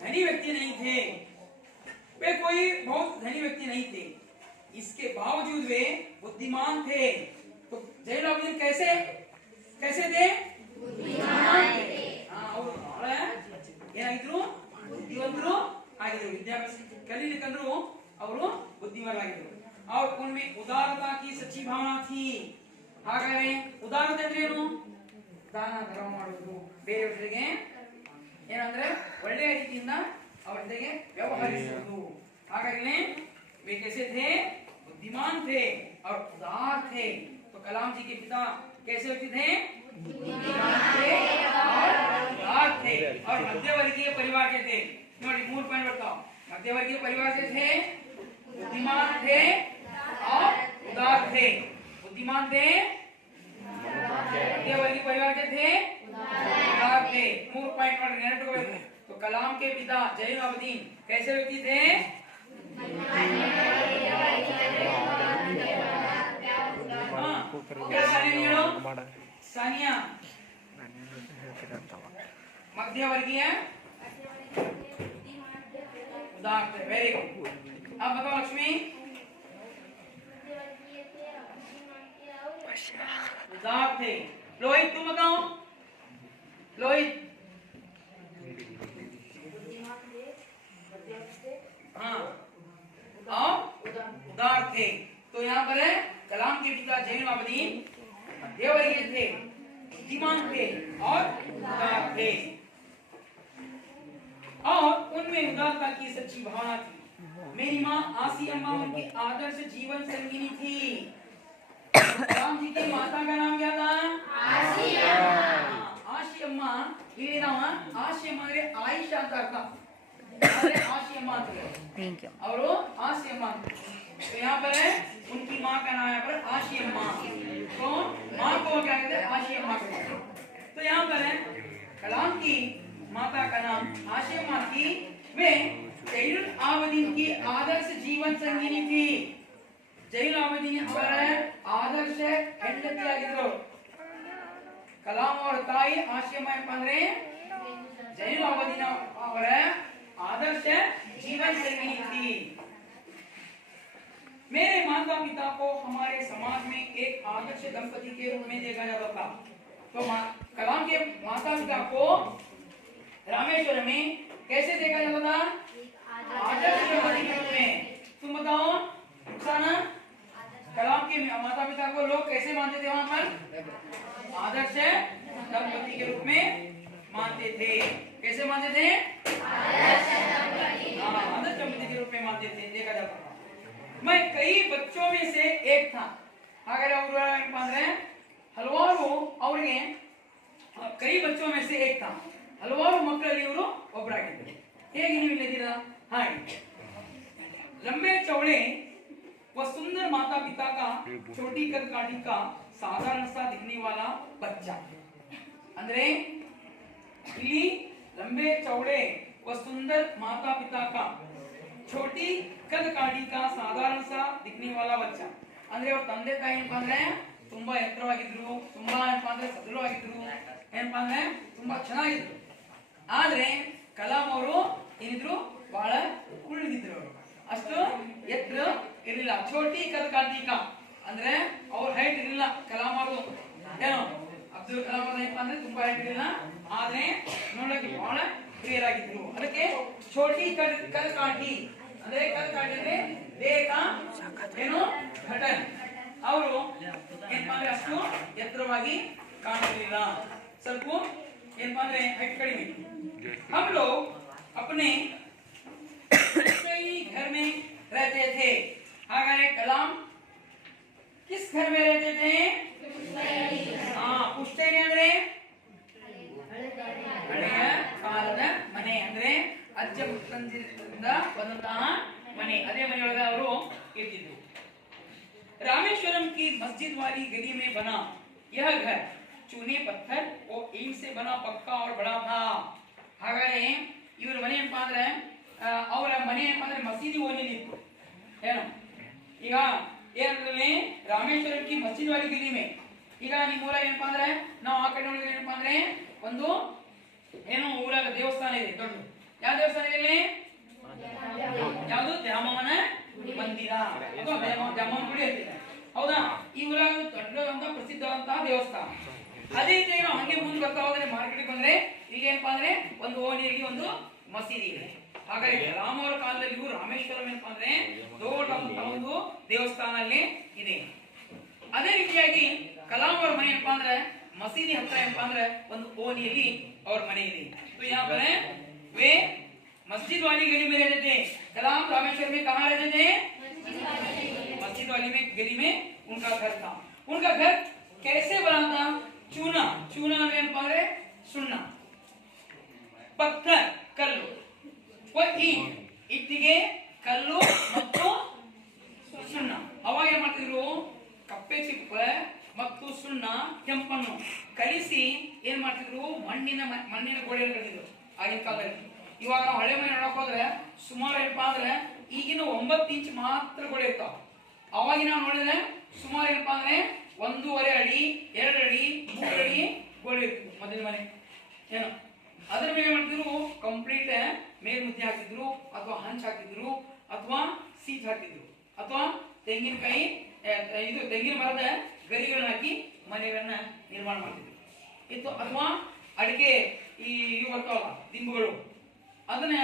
धनी व्यक्ति नहीं थे वे कोई बहुत धनी व्यक्ति नहीं थे इसके बावजूद वे बुद्धिमान थे तो जैनुलाब्दीन कैसे कैसे थे बुद्धिमान थे ಅವರು ಬಹಳ ಏನಾಗಿದ್ರು ಬುದ್ಧಿವಂತರು ಆಗಿದ್ರು ವಿದ್ಯಾಭ್ಯಾಸ ಕಲಿಲಿಕ್ಕಂದ್ರು ಅವರು ಬುದ್ಧಿವಂತರಾಗಿದ್ರು और उनमें उदारता की सच्ची भावना थी ಹಾಗಾದ್ರೆ ಉದಾರತೆ ಅಂದ್ರೆ ಏನು ದಾನ ಧರ್ಮ ಮಾಡುವುದು ಬೇರೆಯವರಿಗೆ ಏನಂದ್ರೆ ಒಳ್ಳೆಯ ರೀತಿಯಿಂದ ಅವರ ಜೊತೆಗೆ ವ್ಯವಹರಿಸುವುದು ಹಾಗಾಗಿ वे कैसे थे बुद्धिमान थे और उदार थे तो कलाम जी के पिता कैसे व्यक्ति थे बुद्धिमान थे और उदार थे और मध्यवर्गीय परिवार के थे नोड़ी 3 पॉइंट बताओ मध्यवर्गीय परिवार से थे बुद्धिमान थे और उदार थे बुद्धिमान थे मध्यवर्गीय परिवार के थे उदार थे 3 पॉइंट पर नेनपिटुकोबेकु तो कलाम के पिता जैनुलाब्दीन कैसे व्यक्ति थे सानिया मध्यवर्गीय उदार थे वेरी गुड अब बताओ लक्ष्मी उदार थे लोहित तुम बताओ लोहित हाँ और उदार थे तो यहाँ पर है कलाम के पिता जैनुलाब्दीन मध्यवर्गीय थे बुद्धिमान थे और उदार थे और उनमें उदारता की सच्ची भावना थी मेरी माँ आसी अम्मा उनकी आदर्श जीवन संगिनी थी कलाम जी की माता का नाम क्या था आसी अम्मा ये नाम आसी अम्मा ಅಂದ್ರೆ ಆಯಿಷಾ ಅಂತ ಅರ್ಥ ಆದರೆ ಆಸಿ अम्मा ಅಂತ ಅವರು ಆಸಿ अम्मा तो यहाँ पर है उनकी माँ का नाम है पर आशी अम्मा तो माँ को क्या कहते हैं आशी अम्मा कहते हैं तो यहाँ पर है कलाम की माता का नाम आशी अम्मा थी वे जैनुलाब्दीन की आदर्श जीवन संगिनी थी जैनुलाब्दीन ಅವರ ಆದರ್ಶ ಹೆಂಡತಿಯಾಗಿದ್ರು ಕಲಾಂ ಅವರ ತಾಯಿ ಆಶಿ ಅಮ್ಮ ಏನಪ್ಪ ಅಂದ್ರೆ ಜೈನುಲಾಬ್ದೀನ್ ಅವರ आदर्श जीवन संगिनी थी मेरे माता पिता को हमारे समाज में एक आदर्श दंपति के रूप में देखा जाता था तो कलाम के माता पिता को रामेश्वर में कैसे देखा जाता था आदर्श दंपति के रूप में तुम बताओ रुखसाना कलाम के माता पिता को लोग कैसे मानते थे वहां पर आदर्श दंपति के रूप में मानते थे कैसे मानते थे आदर्श दंपति के रूप में मानते थे देखा जाता था मैं कई बच्चों में से एक था ಹಾಗಾದ್ರೆ ಅವರು ಏನಪ್ಪ ಅಂದ್ರೆ ಹಲವಾರು ಅವರಿಗೆ ಕೈ बच्चों में से एक था ಹಲವಾರು ಮಕ್ಕಳಲ್ಲಿ ಇವರು ಒಬ್ಬರಾಗಿದ್ದರು ಹೇಗೆ ನೀವು ಇಲ್ಲಿದ್ದೀರಾ ಹಾಗೆ लंबे चौड़े व सुंदर माता पिता का छोटी कद काठी का साधारण सा दिखने वाला बच्चा ಅಂದ್ರೆ ಇಲ್ಲಿ लंबे चौड़े व सुंदर माता पिता का छोटी कद काठी का साधारण सा दिखने वाला बच्चा ಅಂದ್ರೆ ಅವರ ತಂದೆ ತಾಯಿ ಏನಪ್ಪ ಅಂದ್ರೆ ತುಂಬಾ ಎತ್ತರವಾಗಿದ್ರು ತುಂಬಾ ಏನಪ್ಪ ಅಂದ್ರೆ ಸದೃಢವಾಗಿದ್ರು ಏನಪ್ಪ ಅಂದ್ರೆ ತುಂಬಾ ಚೆನ್ನಾಗಿದ್ರು ಆದ್ರೆ ಕಲಾಂ ಅವರು ಏನಿದ್ರು ಬಹಳ ಕುಳ್ಳಿಗಿದ್ರು ಅವರು ಅಷ್ಟು ಎತ್ತರ ಇರಲಿಲ್ಲ छोटी कद काठी का ಅಂದ್ರೆ ಅವ್ರ ಹೈಟ್ ಇರಲಿಲ್ಲ ಕಲಾಂ ಅವರು ಏನು ಅಬ್ದುಲ್ ಕಲಾಂ ಅವ್ರ ಏನಪ್ಪಾ ಅಂದ್ರೆ ತುಂಬಾ ಹೇಳಿಲ್ಲ, ಆದ್ರೆ ನೋಡಕ್ಕೆ ಬಹಳ ಕ್ಲಿಯರ್ ಆಗಿದ್ರು. ಅದಕ್ಕೆ ಛೋಟಿ ಕಲ್ಕಾಠಿ ಅಂದ್ರೆ ಕಲ್ಕಾಠಿ ಅಂದ್ರೆ ದೇಹ ಏನು ಘಟನ್. ಅವರು ಏನಪ್ಪಾ ಅಂದ್ರೆ ಅಷ್ಟು ಎತ್ತರವಾಗಿ ಕಾಣಲಿಲ್ಲ, ಸ್ವಲ್ಪ ಏನಪ್ಪಾ ಅಂದ್ರೆ ಹೈಟ್ ಕಡಿಮೆ. हम लोग अपने घर में रहते थे. हागारे कलाम किस घर में रहते थे? पुश्तैनी ಅಂದ್ರೆ ಹಳೆಯ ಕಾಲದ ಮನೆ, ಅಂದ್ರೆ ಅಜ್ಜ ಮುತ್ತಂದಿರಿಂದ ಬಂದಂತಹ ಮನೆ, ಅದೇ ಮನೆಯೊಳಗ ಅವರು ಇರ್ತಿದ್ರು. रामेश्वरम की मस्जिद वाली गली में बना यह घर चूने पत्थर और ईंट से बना पक्का और बड़ा था. ಹಾಗಾದ್ರೆ ಇವ್ರ ಮನೆ ಏನಪ್ಪಾ ಅಂದ್ರೆ ಅವರ ಮನೆ ಏನಪ್ಪಾ ಅಂದ್ರೆ ಮಸೀದಿ ಓಣಿಲಿ ಇತ್ತು. ಏನು ಈಗ ಏನಂದ್ರೆ ರಾಮೇಶ್ವರಂ ಕಿ ಮಸ್ಜಿದ್ ವಾಲಿ ಗಲಿ ಮೇ, ಈಗ ನಿಮ್ಮ ಊರಾಗ ಏನಪ್ಪಾ ಅಂದ್ರೆ ನಾವು ಆ ಕಡೆ ನೋಡಿದ್ರೆ ಏನಪ್ಪಾ ಅಂದ್ರೆ ಒಂದು ಏನು ಊರಾಗ ದೇವಸ್ಥಾನ ಇದೆ ದೊಡ್ಡ. ಯಾವ ದೇವಸ್ಥಾನ ಇದೆ? ಯಾವುದು? ದ್ಯಾಮವ್ವನ ಮಂದಿರ ಅಥವಾ ದ್ಯಾಮವ್ವನ ಗುಡಿ ಅಂತಿದೆ, ಹೌದಾ? ಈ ಊರಾಗ ದೊಡ್ಡದಂತ ಪ್ರಸಿದ್ಧವಾದಂತಹ ದೇವಸ್ಥಾನ. ಅದೇ ರೀತಿ ನಾವು ಹಂಗೆ ಮುಂದೆ ಬರ್ತಾ ಹೋದ್ರೆ ಮಾರ್ಕೆಟ್ಗೆ ಬಂದ್ರೆ ಈಗ ಏನಪ್ಪಾ ಅಂದ್ರೆ ಒಂದು ಓಣಿಯಲ್ಲಿ ಒಂದು ಮಸೀದಿ ಇದೆ. ಹಾಗಾಗಿ ಕಲಾಂ ಅವರ ಕಾಲದಲ್ಲಿ ರಾಮೇಶ್ವರಂ ಏನಪ್ಪಾ ಅಂದ್ರೆ ದೊಡ್ಡಂತಹ ಒಂದು ದೇವಸ್ಥಾನ ಅಲ್ಲಿ ಇದೆ. ಅದೇ ರೀತಿಯಾಗಿ ಕಲಾಂ ಅವರ ಮನೆ ಏನಪ್ಪಾ ಅಂದ್ರೆ ಮಸೀದಿ ಹತ್ರ ಏನಪ್ಪಾ ಅಂದ್ರೆ ಒಂದು ಓಣಿಯಲ್ಲಿ ಅವ್ರ ಮನೆ ಇದೆ. तो यहाँ पर वे मस्जिद वाली गली में रहते थे. कलाम रामेश्वर में कहाँ रहते थे? मस्जिद वाली में गली में उनका घर था. उनका घर कैसे बना था? चूना, चूना ಅಂದ್ರೆ ಸುಣ್ಣ, ಪತ್ಥರ್ ಕಲ್ಲು, ಇಟ್ಟಿಗೆ ಕಲ್ಲು ಮತ್ತು ಸುಣ್ಣ. ಅವಾಗ ಏನ್ ಮಾಡ್ತಿದ್ರು? ಕಪ್ಪೆ ಚಿಪ್ಪ ಮತ್ತು ಸುಣ್ಣ ಕೆಂಪನ್ನು ಕಲಿಸಿ ಏನ್ ಮಾಡ್ತಿದ್ರು? ಮಣ್ಣಿನ ಗೋಡೆಯನ್ನು ಕಟ್ಟಿದ್ರು ಆಗಿನ ಕಾಲದಲ್ಲಿ. ಇವಾಗ ನಾವು ಹಳೆ ಮನೆ ನೋಡಕ್ ಹೋದ್ರೆ ಸುಮಾರು ಏನಪ್ಪಾ ಅಂದ್ರೆ ಈಗಿನ 9 ಇಂಚ್ ಮಾತ್ರ ಗೋಡೆ ಇರ್ತಾವ. ಅವಾಗಿನ ನಾವು ನೋಡಿದ್ರೆ ಸುಮಾರು ಏನಪ್ಪಾ ಅಂದ್ರೆ 1.5 ಅಡಿ 2 ಅಡಿ 3 ಅಡಿ ಗೋಡೆ ಇರ್ತಿತ್ತು ಮೊದಲ ಮನೆ. ಏನು ಅದ್ರ ಮೇಲೆ ಮಾಡ್ತಿದ್ರು? ಕಂಪ್ಲೀಟ್ ಮೇಲ್ಮುದ್ದೆ ಹಾಕಿದ್ರು, ಅಥವಾ ಹಂಚ್ ಹಾಕಿದ್ರು, ಅಥವಾ ಸೀಟ್ ಹಾಕಿದ್ರು, ಅಥವಾ ತೆಂಗಿನಕಾಯಿ ಇದು ತೆಂಗಿನ ಮರದ ಗರಿಗಳನ್ನ ಹಾಕಿ ಮನೆಗಳನ್ನ ನಿರ್ಮಾಣ ಮಾಡ್ತಿದ್ರು ಇತ್ತು. ಅಥವಾ ಅಡಿಕೆ ಇವು ಬರ್ತಾವಲ್ಲ ದಿಂಬುಗಳು, ಅದನ್ನ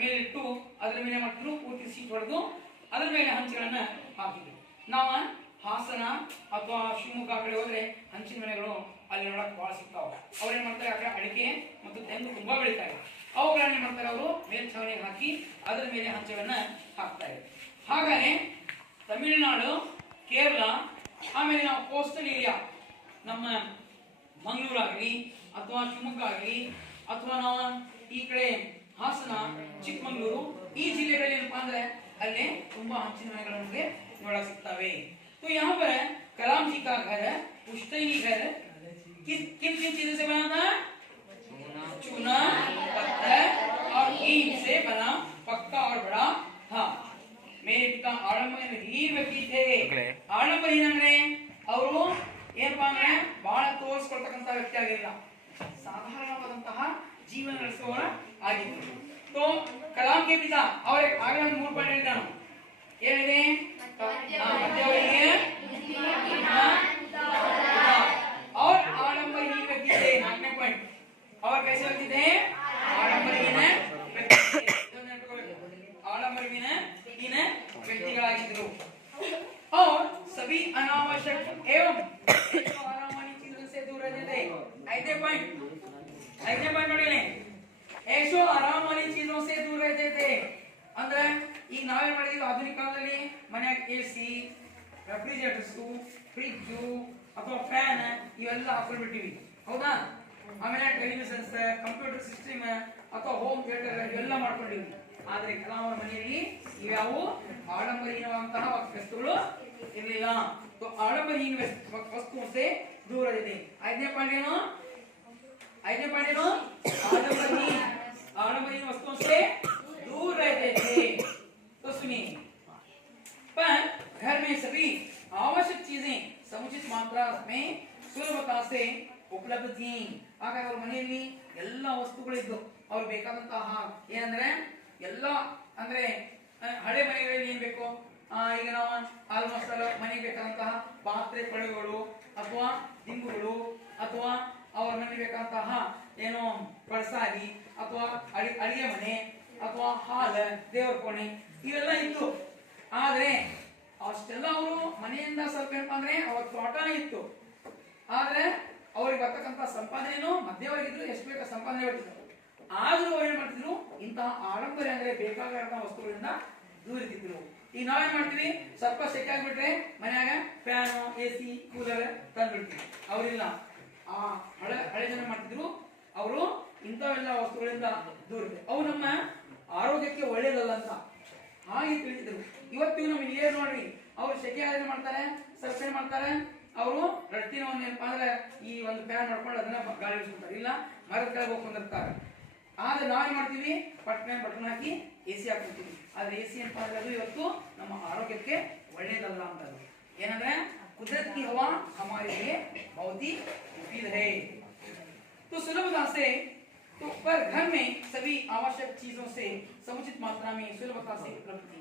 ಮೇಲಿಟ್ಟು ಅದ್ರ ಮೇಲೆ ಮಾಡ್ತಿದ್ರು, ಪೂರ್ತಿ ಸೀಟ್ ಹೊಡೆದು ಅದ್ರ ಮೇಲೆ ಹಂಚುಗಳನ್ನ ಹಾಕಿದ್ರು. ನಾವು ಹಾಸನ ಅಥವಾ ಶಿವಮೊಗ್ಗ ಕಡೆ ಹೋದ್ರೆ ಹಂಚಿನ ಮನೆಗಳು ಅಲ್ಲಿ ನೋಡಕ್ ಬಹಳ ಸಿಗ್ತಾವ. ಅವ್ರು ಏನ್ ಮಾಡ್ತಾರೆ? ಆ ಕಡೆ ಅಡಿಕೆ ಮತ್ತು ತೆಂಗು ತುಂಬಾ ಬೆಳಿತಾರೆ. ಅವುಗಳನ್ನ ಏನ್ ಮಾಡ್ತಾರೆ? ಅವರು ಮೇಲ್ಛಾವಣಿ ಹಾಕಿ ಅದರ ಮೇಲೆ ಹಂಚುಗಳನ್ನ ಹಾಕ್ತಾರೆ. ಹಾಗಾದ್ರೆ ತಮಿಳುನಾಡು, ಕೇರಳ, ಆಮೇಲೆ ನಾವು ಕೋಸ್ಟಲ್ ಏರಿಯಾ ನಮ್ಮ ಮಂಗಳೂರು ಆಗಲಿ ಅಥವಾ ಶಿವಮೊಗ್ಗ ಆಗಲಿ ಅಥವಾ ನಾವು ಈ ಕಡೆ ಹಾಸನ, ಚಿಕ್ಕಮಗಳೂರು ಈ ಜಿಲ್ಲೆಗಳಲ್ಲಿ ಏನಪ್ಪಾ ಅಂದ್ರೆ ಅಲ್ಲಿ ತುಂಬಾ ಹಂಚಿನ ಮನೆಗಳು ನಮಗೆ ನೋಡಕ್ ಸಿಗ್ತವೆ. तो यहाँ पर कलाम जी का घर पुश्तैनी घर किन किन चीजों से बना था? चूना, पत्थर और ईंट से बना, पक्का और बड़ा था. मेरे पिता आडंबरहीन व्यक्ति थे. आडंबरहीन ಅಂದ್ರೆ ಅವರು ಏನಪ್ಪಾ ಅಂದ್ರೆ ಬಹಳ ತೋರಿಸ್ಕೊಳ್ತಕ್ಕಂತ ವ್ಯಕ್ತಿ ಆಗಿರಲಿಲ್ಲ, ಸಾಧಾರಣವಾದಂತಹ ಜೀವನ ನಡೆಸುವವರ ಆಗಿದ್ರು. तो कलाम के पिता और आगे 3 ಪಾಯಿಂಟ್ ಹೇಳಿದಾನು. ಏನಿದೆ? और आडंबरहीन व्यक्ति थे. 4ನೇ ಪಾಯಿಂಟ್. और कैसे व्यक्ति थे? आडंबरहीन व्यक्तिಗಳಾಗಿದ್ದರು. और सभी अनावश्यक एवं आराम वाली चीजों से दूर रहते थे. 5ನೇ ಪಾಯಿಂಟ್ ನೋಡಿ. ऐशो आराम वाली चीजों से दूर रहते थे. ಅಂದ್ರೆ ಈಗ ನಾವೇನ್ ಮಾಡಿದ್ವಿ? ಆಧುನಿಕ ಕಾಲದಲ್ಲಿ ಮನೆಯಾಗ AC, ರೆಫ್ರಿಜರೇಟರ್ಸ್, ಫ್ರಿಡ್ಜ್ ಅಥವಾ ಫ್ಯಾನ್ ಇವೆಲ್ಲ ಹಾಕೊಂಡ್ಬಿಟ್ಟಿವಿ, ಹೌದಾ? ಆಮೇಲೆ ಟೆಲಿವಿಷನ್ಸ್, ಕಂಪ್ಯೂಟರ್ ಸಿಸ್ಟಮ್ ಅಥವಾ ಹೋಮ್ ಥಿಯೇಟರ್ ಇವೆಲ್ಲ ಮಾಡ್ಕೊಂಡಿವಿ. ಆದ್ರೆ ಕಲಾಂ ಅವರ ಮನೆಯಲ್ಲಿ ಇವ್ಯಾವು ಆಡಂಬರಹೀನವಾದಂತಹ ವಸ್ತುಗಳು ಇರಲಿಲ್ಲ. ಆಡಂಬರಹೀನ ವಸ್ತುओं से दूर रहते थे. 5ನೇ ಪಾಯಿಂಟ್ ಏನು? आडंबरहीन वस्तुओं से दूर रहते थे. तो सुनिए, पर घर में सभी आवश्यक चीजें समुचित मात्रा में सुलभता से उपलब्ध थी. ಹಾಗಾಗಿ ಅವ್ರ ಮನೆಯಲ್ಲಿ ಎಲ್ಲ ವಸ್ತುಗಳಿದ್ದು ಅವ್ರು ಬೇಕಾದಂತಹ ಏನಂದ್ರೆ ಎಲ್ಲ ಅಂದ್ರೆ ಹಳೆ ಮನೆಗಳಲ್ಲಿ ಏನ್ ಬೇಕು? ಈಗ ನಾವು ಆಲ್ಮೋಸ್ಟ್ ಮನೆಗೆ ಬೇಕಾದಂತಹ ಪಾತ್ರೆ ಪಳೆಗಳು ಅಥವಾ ತಿಂಗುಗಳು ಅಥವಾ ಅವ್ರ ನಮಗೆ ಬೇಕಾದಂತಹ ಏನೋ ಪಳಸಾಗಿ ಅಥವಾ ಅಡಿಗೆ ಮನೆ ಅಥವಾ ಹಾಲ್ ದೇವರ ಕೋಣೆ ಇವೆಲ್ಲ ಇತ್ತು. ಆದ್ರೆ ಅಷ್ಟೆಲ್ಲ ಅವರು ಮನೆಯಿಂದ ಸ್ವಲ್ಪ ಏನಪ್ಪಾ ಅಂದ್ರೆ ಅವ್ರ ತೋಟನೇ ಇತ್ತು. ಆದ್ರೆ ಅವ್ರಿಗೆ ಬರ್ತಕ್ಕಂಥ ಸಂಪಾದನೆಯನ್ನು ಮಧ್ಯವರ್ಗಿದ್ರು ಎಷ್ಟು ಬೇಕಾದ ಸಂಪಾದನೆ ಬರ್ತಿದ್ರು. ಆದ್ರೂ ಅವ್ರು ಏನ್ ಮಾಡ್ತಿದ್ರು, ಇಂತಹ ಆಡಂಬರ ಅಂದ್ರೆ ಬೇಕಾದ ವಸ್ತುಗಳಿಂದ ದೂರ ಇದ್ದಿದ್ರು. ಈಗ ನಾವೇನ್ ಮಾಡ್ತೀವಿ, ಸ್ವಲ್ಪ ಸೆಕೆ ಆಗ್ಬಿಟ್ರೆ ಮನ್ಯಾಗ ಫ್ಯಾನ್ AC ಕೂಲರ್ ತಂದ್ಬಿಡ್ತೀವಿ. ಅವ್ರಿಲ್ಲ, ಆ ಹಳೆ ಜನ ಮಾಡ್ತಿದ್ರು, ಅವರು ಇಂಥವೆಲ್ಲ ವಸ್ತುಗಳಿಂದ ದೂರ ಇದೆ, ಅವು ನಮ್ಮ ಆರೋಗ್ಯಕ್ಕೆ ಒಳ್ಳೇದಲ್ಲ ಅಂತ ಹಾಗೆ ತಿಳಿದಿದ್ರು. ಇವತ್ತಿಗೂ ನಮ್ಮ ಇಲ್ಲೇ ನೋಡ್ರಿ, ಅವ್ರು ಸೆಕೆ ಆದ್ರೆ ಮಾಡ್ತಾರೆ, ಸ್ವಲ್ಪ ಏನ್ ಮಾಡ್ತಾರೆ, ಅವರು ರಟ್ಟಿನ ಒಂದು ಏನಪ್ಪಾ ಅಂದ್ರೆ ಈ ಒಂದು ಫ್ಯಾನ್ ಮಾಡ್ಕೊಂಡು ಅದನ್ನ ಗಾಳಿ ಬಿಡ್ತಾರೆ, ಇಲ್ಲ ಮರದ ಕೆಳಗೆ ಹೋಗ್ಕೊಂಡಿರ್ತಾರೆ. ಆದ್ರೆ ನಾವೇನ್ ಮಾಡ್ತೀವಿ, ಬಟನ್ ಹಾಕಿ AC ಹಾಕ್ಬಿಡ್ತೀವಿ. ಆದ್ರೆ AC ಅಂತ ಅಂದ್ರೆ ಅದು ಇವತ್ತು ನಮ್ಮ ಆರೋಗ್ಯಕ್ಕೆ ಒಳ್ಳೇದಲ್ಲ ಅಂತ. ಏನಂದ್ರೆ कुदरत की हवा हमारे लिए बहुत ही मुफीद है। तो सुलभता से तो पर घर में सभी आवश्यक चीजों से समुचित मात्रा में सुलभता से उपलब्ध थी।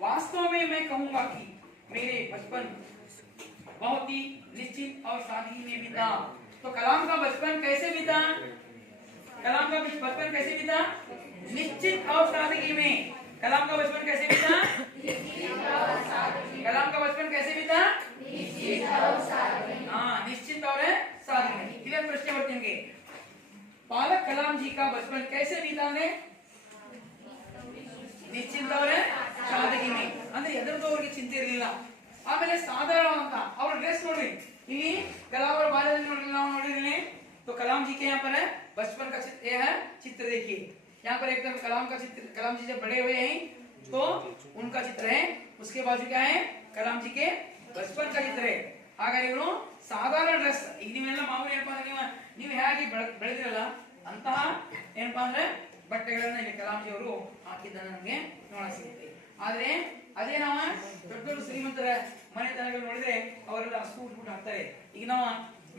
वास्तव में मैं कहूंगा कि मेरे बचपन बहुत ही निश्चित और सादगी में बीता। तो कलाम का बचपन कैसे बीता? कलाम का बचपन कैसे बीता? निश्चित और सादगी में। कलाम का बचपन कैसे बीता? कलाम का बचपन कैसे बीता? निश्चित और सादगी। इधर प्रश्न बरतेंगे, पालक कलाम जी का बचपन कैसे बीता ने? ನಿಶ್ಚಿಂತ ಅವರೇ ಸಾದಗಿ ಮೇ, ಅಂದ್ರೆ ಎದರದ್ದು ಅವ್ರಿಗೆ ಚಿಂತೆ ಇರಲಿಲ್ಲ. ಆಮೇಲೆ ಸಾಧಾರಣ ಅಂತ ಅವ್ರ ಡ್ರೆಸ್ ನೋಡ್ರಿ, ಇಲ್ಲಿ कलाम और बाल्यದಲ್ಲಿ ನೋಡ್ರಿ, ನಾವು ನೋಡಿದ್ರೆ तो कलाम जी के यहाँ पर है बचपन का चित्र, ये है चित्र देखिए यहाँ पर एकदम कलाम का चित्र। कलाम जी जब बड़े हुए हैं तो उनका चित्र है, उसके बाजू क्या है, कलाम जी के बचपन का चित्र है। ಹಾಗಾದ್ರೆ ಇವರು ಸಾಧಾರಣ ಡ್ರೆಸ್, ಈಗ ನೀವೆಲ್ಲ ಮಾಮೂಲಿ ಏನಪ್ಪಾ ಅಂದ್ರೆ ನೀವು ಹೇಗೆ ಬೆಳೆದಿರಲ್ಲ ಅಂತಹ ಏನಪ್ಪಾ ಅಂದ್ರೆ ಬಟ್ಟೆಗಳನ್ನ ಇಲ್ಲಿ ಕಲಾಂ ಜಿ ಅವರು ಹಾಕಿದ್ದನ್ನ ನಮಗೆ ನೋಡ ಸಿಗುತ್ತೆ. ಆದ್ರೆ ಅದೇ ನಾವು ದೊಡ್ಡ ದೊಡ್ಡ ಶ್ರೀಮಂತರ ಮನೆತನಗಳು ನೋಡಿದ್ರೆ ಅವರೆಲ್ಲ ಸೂಟ್ ಬೂಟ್ ಹಾಕ್ತಾರೆ. ಈಗ ನಾವು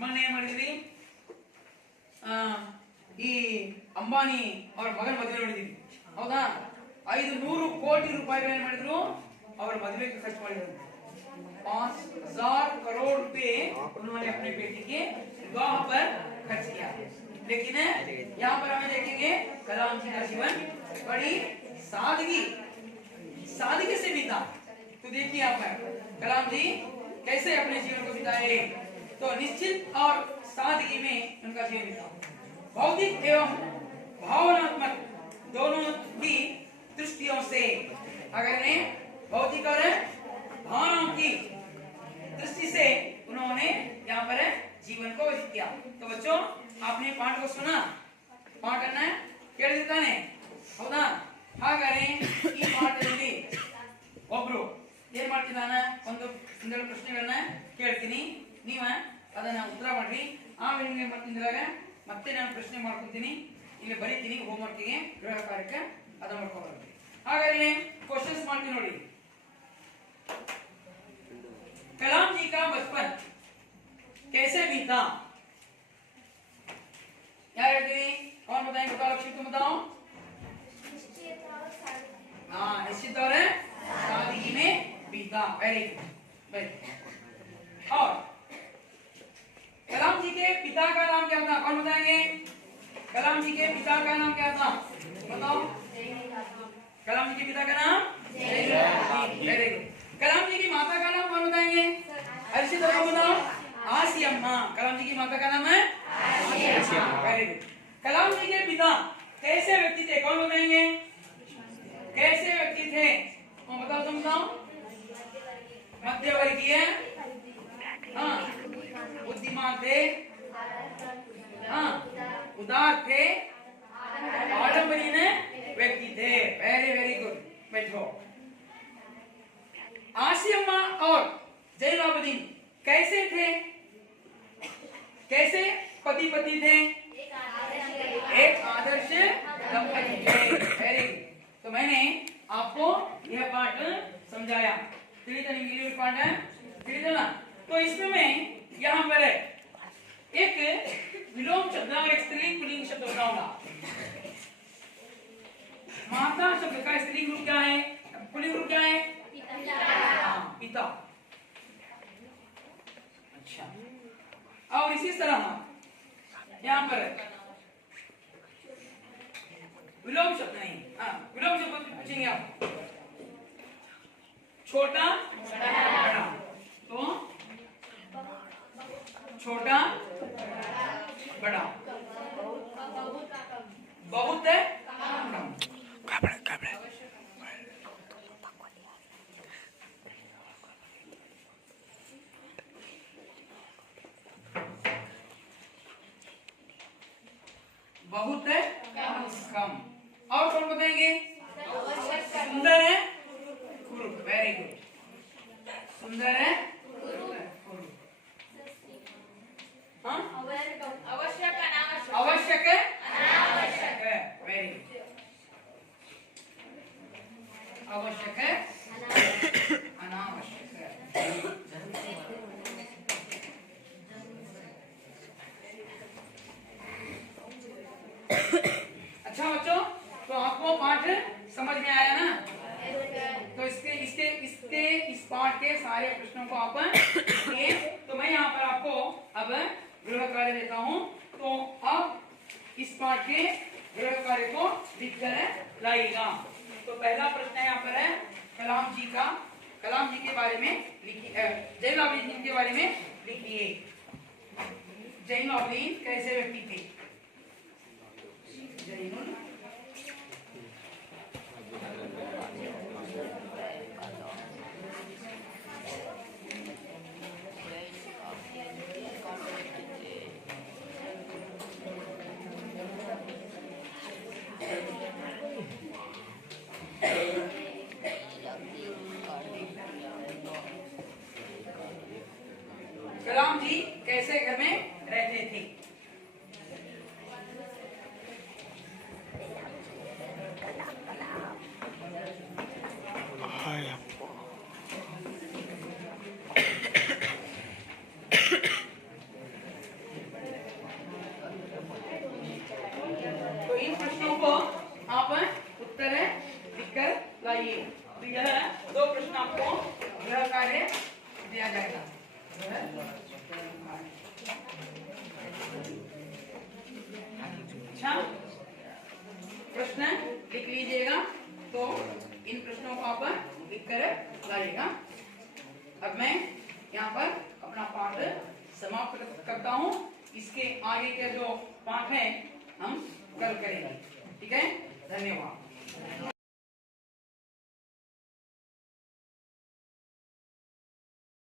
ಮೊನ್ನೆ ಏನ್ ಮಾಡಿದ್ವಿ, ಈ ಅಂಬಾನಿ ಅವರ ಮಗನ ಮದುವೆ ನೋಡಿದೀವಿ, ಹೌದಾ? 500 ಕೋಟಿ ರೂಪಾಯಿಗಳು ಏನ್ ಮಾಡಿದ್ರು, ಅವರ ಮದುವೆಗೆ ಖರ್ಚು ಮಾಡಿದ್ರು। 5000 करोड़ रुपए उन्होंने अपने बेटी के विवाह पर खर्च किया। लेकिन यहाँ पर हमें देखेंगे कलाम जी का जीवन बड़ी सादगी से बीता। तो देखिए आप कलाम जी कैसे अपने जीवन को बिताए, तो निश्चित और सादगी में उनका जीवन बीता। भौतिक एवं भावनात्मक दोनों ही दृष्टियों से, अगर ने भौतिक और भावनाओं की दृष्टि से उन्होंने यहाँ पर जीवन को व्यतीत किया। तो बच्चों आपने पाठ को सुना, पाठ ಅನ್ನ ಕೇಳಿರ್ತಾನೆ, ಹೌದಾ? ಹಾಗಾದ್ರೆ ಈ ಪಾಠದಲ್ಲಿ ಒಬ್ರು ಏನ್ ಮಾಡ್ತಿದ್ದಾನೆ, ಒಂದೆರಡು ಪ್ರಶ್ನೆಗಳನ್ನ ಕೇಳ್ತೀನಿ, ನೀವ ಅದನ್ನ ಉತ್ತರ ಮಾಡ್ರಿ. ಆಮೇಲೆ ಏನ್ ಮಾಡ್ತಿದ್ರಾಗ ಮತ್ತೆ ನಾನು ಪ್ರಶ್ನೆ ಮಾಡ್ಕೊತೀನಿ, ಇಲ್ಲಿ ಬರೀತೀನಿ ಹೋಮ್ವರ್ಕ್ಗೆ, ಗೃಹ ಕಾರ್ಯಕ್ಕೆ ಅದನ್ನ ಮಾಡ್ಕೊಬರ್ತೀನಿ. ಹಾಗಾದ್ರೆ ಕ್ವಶನ್ಸ್ ಮಾಡ್ತೀನಿ ನೋಡಿ। कलाम जी का बचपन कैसे बीता? यार कौन बताएंगे? बताओ लक्ष्मी, तुम बताओ। निश्चित और सादगी में बीता। Very good. और कलाम जी के पिता का नाम क्या था? कौन बताएंगे? कलाम जी के पिता का नाम क्या था? बताओ। कलाम जी के पिता का नाम वेरी गुड। कलाम जी की माता का नाम कौन बताएंगे? अर्षित बताओ। आसी अम्मा। कलाम जी की माता का नाम है आसी अम्मा। Very good. कलाम जी के पिता कैसे व्यक्ति थे? कौन बताएंगे? कैसे व्यक्ति थे? कौन बताओ, तुम बताओ। मध्यवर्गीय, हाँ, बुद्धिमान थे, हाँ, उदार थे, आडंबरीय व्यक्ति थे। Very very good. बैठो। आसियम्मा और जैनुलाब्दीन कैसे थे? कैसे पति पत्नी थे? एक आदर्श दंपति थे। Very good. तो मैंने आपको यह पाठ समझाया, इंग्लिश पाठ है, ना? तो इसमें मैं यहाँ पर एक विलोम शब्द और एक स्त्रीलिंग पुल्लिंग शब्द बताऊंगा। माता शब्द का स्त्रीलिंग रूप क्या है, पुल्लिंग रूप क्या है? पिता। अच्छा, और इसी तरह यहाँ पर विलोम शब्द नहीं, हाँ विलोम शब्द पूछेंगे आप। छोटा बड़ा, तो छोटा बड़ा, बहुत कम। बहुत कम। और कौन बताएंगे? सुंदर है कुरूप, वेरी गुड। सुंदर है कुरूप, हाँ आवश्यक अनावश्यक। आवश्यक है अनावश्यक है, वेरी गुड। आवश्यक है अनावश्यक है। अच्छा बच्चों, तो आपको पाठ समझ में आया ना? तो इस पाठ के सारे प्रश्नों को आप किए। तो मैं यहाँ पर आपको अब गृह कार्य देता हूँ। तो आप इस पाठ के गृह कार्य को लिख कर लाइएगा। तो पहला प्रश्न यहाँ पर है कलाम जी के बारे में लिखिए। जैनुलाब्दीन जी के बारे में लिखिए। जैनुलाब्दीन कैसे व्यक्ति थे? जैनुल कलाम जी कैसे घर में रहते थे? तो इन प्रश्नों को आप उत्तर लिखकर लाइए। तो यह दो प्रश्न आपको गृह कार्य दिया जाएगा। अच्छा, प्रश्न लिख लीजिएगा। तो इन प्रश्नों को आप लिखकर लाइएगा। अब मैं यहाँ पर अपना पाठ समाप्त करता हूँ। इसके आगे के जो पाठ है हम कल करेंगे। ठीक है, धन्यवाद।